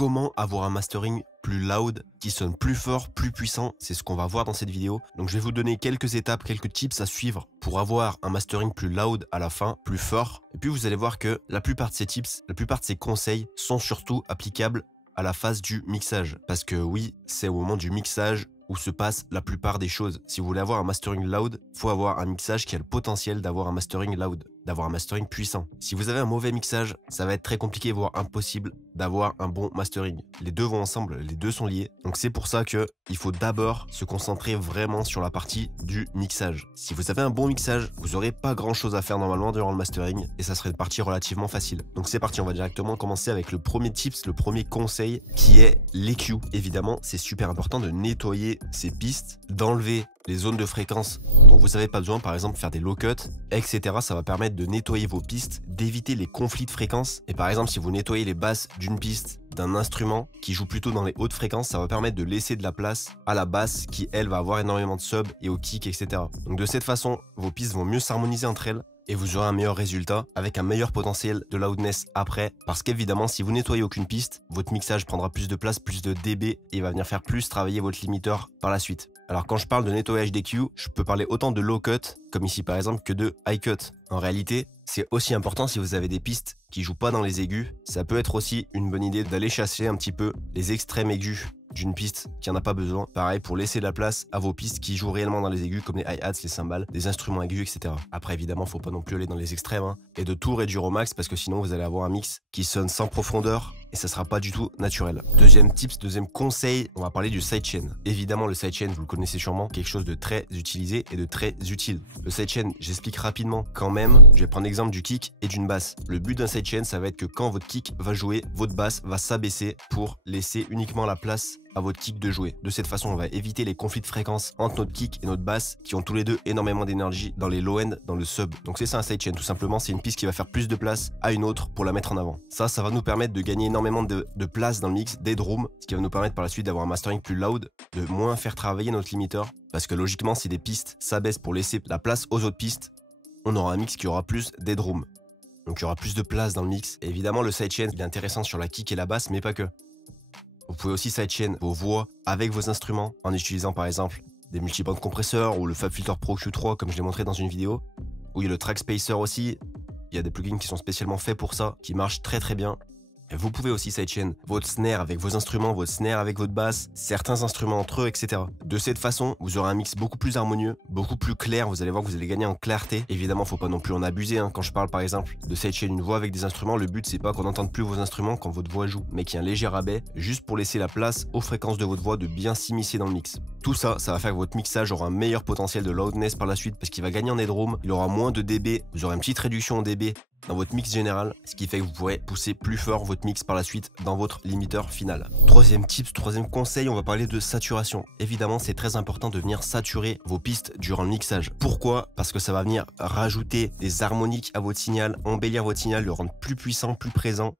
comment avoir un mastering plus loud, qui sonne plus fort, plus puissant, c'est ce qu'on va voir dans cette vidéo. Donc je vais vous donner quelques étapes, quelques tips à suivre pour avoir un mastering plus loud à la fin, plus fort. Et puis vous allez voir que la plupart de ces tips, la plupart de ces conseils sont surtout applicables à la phase du mixage. Parce que oui, c'est au moment du mixage où se passe la plupart des choses. Si vous voulez avoir un mastering loud, il faut avoir un mixage qui a le potentiel d'avoir un mastering loud, d'avoir un mastering puissant. Si vous avez un mauvais mixage, ça va être très compliqué, voire impossible d'avoir un bon mastering. Les deux vont ensemble, les deux sont liés. Donc c'est pour ça que il faut d'abord se concentrer vraiment sur la partie du mixage. Si vous avez un bon mixage, vous n'aurez pas grand chose à faire normalement durant le mastering et ça serait une partie relativement facile. Donc c'est parti, on va directement commencer avec le premier tips, le premier conseil qui est l'EQ. Évidemment, c'est super important de nettoyer ces pistes, d'enlever les zones de fréquence dont vous n'avez pas besoin, par exemple faire des low cuts, etc. Ça va permettre de nettoyer vos pistes, d'éviter les conflits de fréquences. Et par exemple, si vous nettoyez les basses d'une piste, d'un instrument qui joue plutôt dans les hautes fréquences, ça va permettre de laisser de la place à la basse qui, elle, va avoir énormément de sub et au kick, etc. Donc de cette façon, vos pistes vont mieux s'harmoniser entre elles et vous aurez un meilleur résultat avec un meilleur potentiel de loudness après. Parce qu'évidemment, si vous nettoyez aucune piste, votre mixage prendra plus de place, plus de dB et il va venir faire plus travailler votre limiteur par la suite. Alors quand je parle de nettoyage d'EQ, je peux parler autant de low cut, comme ici par exemple, que de high cut. En réalité, c'est aussi important si vous avez des pistes qui jouent pas dans les aigus. Ça peut être aussi une bonne idée d'aller chasser un petit peu les extrêmes aigus d'une piste qui en a pas besoin. Pareil pour laisser de la place à vos pistes qui jouent réellement dans les aigus comme les hi-hats, les cymbales, des instruments aigus, etc. Après évidemment, faut pas non plus aller dans les extrêmes et de tout réduire au max parce que sinon vous allez avoir un mix qui sonne sans profondeur et ça sera pas du tout naturel. Deuxième tips, deuxième conseil, on va parler du sidechain. Évidemment, le sidechain, vous le connaissez sûrement, quelque chose de très utilisé et de très utile. Le sidechain, j'explique rapidement quand même. Je vais prendre l'exemple du kick et d'une basse. Le but d'un sidechain, ça va être que quand votre kick va jouer, votre basse va s'abaisser pour laisser uniquement la place à votre kick de jouer. De cette façon, on va éviter les conflits de fréquences entre notre kick et notre basse qui ont tous les deux énormément d'énergie dans les low end, dans le sub. Donc c'est ça un sidechain, tout simplement, c'est une piste qui va faire plus de place à une autre pour la mettre en avant. Ça va nous permettre de gagner énormément de place dans le mix, d'headroom, ce qui va nous permettre par la suite d'avoir un mastering plus loud, de moins faire travailler notre limiteur. Parce que logiquement, si des pistes s'abaissent pour laisser la place aux autres pistes, on aura un mix qui aura plus d'headroom. Donc il y aura plus de place dans le mix. Et évidemment, le sidechain, il est intéressant sur la kick et la basse, mais pas que. Vous pouvez aussi sidechain vos voix avec vos instruments en utilisant par exemple des multibandes compresseurs ou le FabFilter Pro Q3 comme je l'ai montré dans une vidéo. Ou il y a le Track Spacer aussi. Il y a des plugins qui sont spécialement faits pour ça, qui marchent très très bien. Vous pouvez aussi sidechain votre snare avec vos instruments, votre snare avec votre basse, certains instruments entre eux, etc. De cette façon, vous aurez un mix beaucoup plus harmonieux, beaucoup plus clair. Vous allez voir que vous allez gagner en clarté. Évidemment, faut pas non plus en abuser. Quand je parle par exemple de sidechain une voix avec des instruments, le but c'est pas qu'on n'entende plus vos instruments quand votre voix joue, mais qu'il y ait un léger rabais, juste pour laisser la place aux fréquences de votre voix de bien s'immiscer dans le mix. Tout ça, ça va faire que votre mixage aura un meilleur potentiel de loudness par la suite parce qu'il va gagner en headroom, il aura moins de dB, vous aurez une petite réduction en dB dans votre mix général, ce qui fait que vous pourrez pousser plus fort votre mix par la suite dans votre limiteur final. Troisième tips, troisième conseil, on va parler de saturation. Évidemment, c'est très important de venir saturer vos pistes durant le mixage. Pourquoi? Parce que ça va venir rajouter des harmoniques à votre signal, embellir votre signal, le rendre plus puissant, plus présent,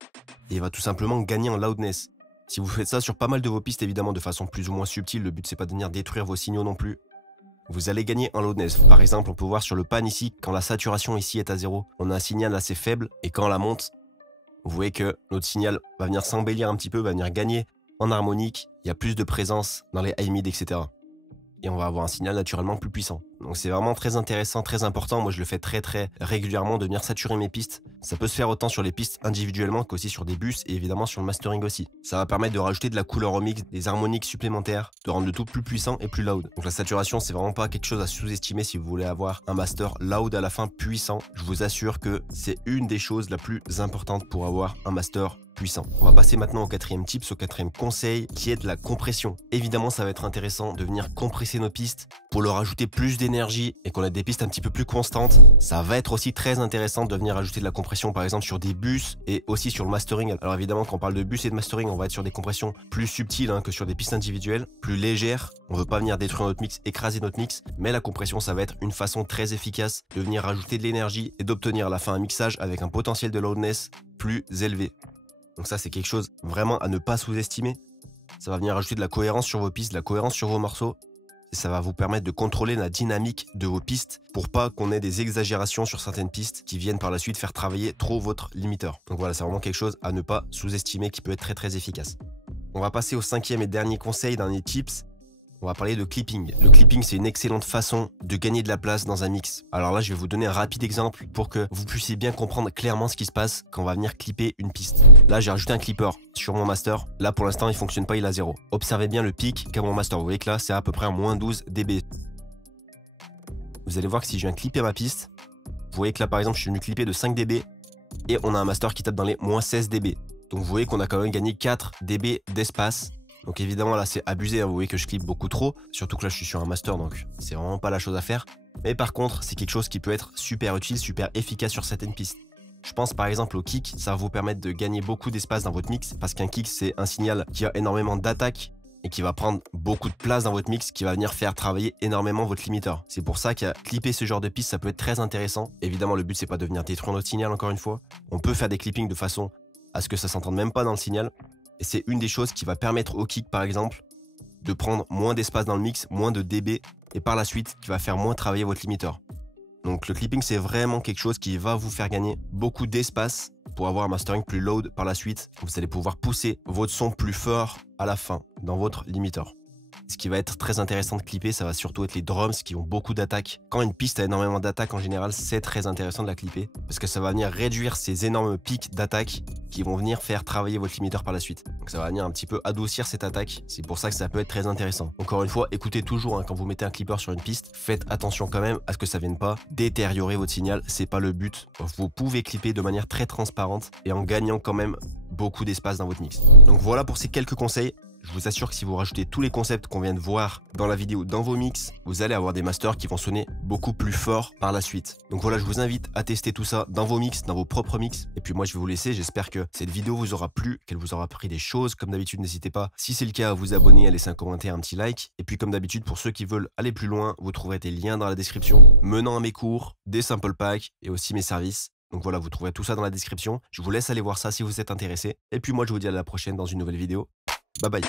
et il va tout simplement gagner en loudness. Si vous faites ça sur pas mal de vos pistes, évidemment de façon plus ou moins subtile, le but c'est pas de venir détruire vos signaux non plus. Vous allez gagner en loudness. Par exemple, on peut voir sur le pan ici, quand la saturation ici est à 0, on a un signal assez faible et quand on la monte, vous voyez que notre signal va venir s'embellir un petit peu, va venir gagner en harmonique, il y a plus de présence dans les high mid, etc. Et on va avoir un signal naturellement plus puissant. Donc c'est vraiment très intéressant, très important. Moi je le fais très régulièrement de venir saturer mes pistes. Ça peut se faire autant sur les pistes individuellement qu'aussi sur des bus et évidemment sur le mastering aussi. Ça va permettre de rajouter de la couleur au mix, des harmoniques supplémentaires, de rendre le tout plus puissant et plus loud. Donc la saturation c'est vraiment pas quelque chose à sous-estimer si vous voulez avoir un master loud à la fin puissant. Je vous assure que c'est une des choses la plus importantes pour avoir un master puissant. On va passer maintenant au quatrième tips, au quatrième conseil qui est de la compression. Évidemment ça va être intéressant de venir compresser nos pistes pour leur ajouter plus d'énergie et qu'on a des pistes un petit peu plus constantes. Ça va être aussi très intéressant de venir ajouter de la compression par exemple sur des bus et aussi sur le mastering. Alors évidemment quand on parle de bus et de mastering on va être sur des compressions plus subtiles que sur des pistes individuelles, plus légères. On veut pas venir détruire notre mix, écraser notre mix, mais la compression ça va être une façon très efficace de venir ajouter de l'énergie et d'obtenir à la fin un mixage avec un potentiel de loudness plus élevé. Donc ça c'est quelque chose vraiment à ne pas sous-estimer. Ça va venir ajouter de la cohérence sur vos pistes, de la cohérence sur vos morceaux. et ça va vous permettre de contrôler la dynamique de vos pistes pour pas qu'on ait des exagérations sur certaines pistes qui viennent par la suite faire travailler trop votre limiteur. Donc voilà, c'est vraiment quelque chose à ne pas sous-estimer qui peut être très efficace. On va passer au 5e et dernier conseil, dernier tips. On va parler de clipping. Le clipping, c'est une excellente façon de gagner de la place dans un mix. Alors là, je vais vous donner un rapide exemple pour que vous puissiez bien comprendre clairement ce qui se passe quand on va venir clipper une piste. Là, j'ai rajouté un clipper sur mon master. Là, pour l'instant, il fonctionne pas, il a 0. Observez bien le pic qu'a mon master. Vous voyez que là, c'est à peu près un moins 12 dB. Vous allez voir que si je viens clipper ma piste, vous voyez que là, par exemple, je suis venu clipper de 5 dB et on a un master qui tape dans les moins 16 dB. Donc vous voyez qu'on a quand même gagné 4 dB d'espace. Donc évidemment là c'est abusé, hein. Vous voyez que je clippe beaucoup trop, surtout que là je suis sur un master donc c'est vraiment pas la chose à faire. Mais par contre c'est quelque chose qui peut être super utile, super efficace sur certaines pistes. Je pense par exemple au kick, ça va vous permettre de gagner beaucoup d'espace dans votre mix parce qu'un kick c'est un signal qui a énormément d'attaque et qui va prendre beaucoup de place dans votre mix, qui va venir faire travailler énormément votre limiteur. C'est pour ça qu'à clipper ce genre de piste ça peut être très intéressant. Évidemment le but c'est pas de venir détruire notre signal encore une fois. On peut faire des clippings de façon à ce que ça s'entende même pas dans le signal. Et c'est une des choses qui va permettre au kick, par exemple, de prendre moins d'espace dans le mix, moins de dB, et par la suite, qui va faire moins travailler votre limiteur. Donc le clipping, c'est vraiment quelque chose qui va vous faire gagner beaucoup d'espace pour avoir un mastering plus loud par la suite. Vous allez pouvoir pousser votre son plus fort à la fin dans votre limiteur. Ce qui va être très intéressant de clipper, ça va surtout être les drums qui ont beaucoup d'attaques. Quand une piste a énormément d'attaques, en général, c'est très intéressant de la clipper parce que ça va venir réduire ces énormes pics d'attaque qui vont venir faire travailler votre limiteur par la suite. Donc ça va venir un petit peu adoucir cette attaque. C'est pour ça que ça peut être très intéressant. Encore une fois, écoutez toujours hein, quand vous mettez un clipper sur une piste, faites attention quand même à ce que ça vienne pas détériorer votre signal. C'est pas le but. Vous pouvez clipper de manière très transparente et en gagnant quand même beaucoup d'espace dans votre mix. Donc voilà pour ces quelques conseils. Je vous assure que si vous rajoutez tous les concepts qu'on vient de voir dans la vidéo dans vos mix, vous allez avoir des masters qui vont sonner beaucoup plus fort par la suite. Donc voilà, je vous invite à tester tout ça dans vos mix, dans vos propres mix. Et puis moi, je vais vous laisser. J'espère que cette vidéo vous aura plu, qu'elle vous aura appris des choses. Comme d'habitude, n'hésitez pas, si c'est le cas, à vous abonner, à laisser un commentaire, un petit like. Et puis comme d'habitude, pour ceux qui veulent aller plus loin, vous trouverez des liens dans la description menant à mes cours, des sample packs et aussi mes services. Donc voilà, vous trouverez tout ça dans la description. Je vous laisse aller voir ça si vous êtes intéressé. Et puis moi, je vous dis à la prochaine dans une nouvelle vidéo. Bye bye.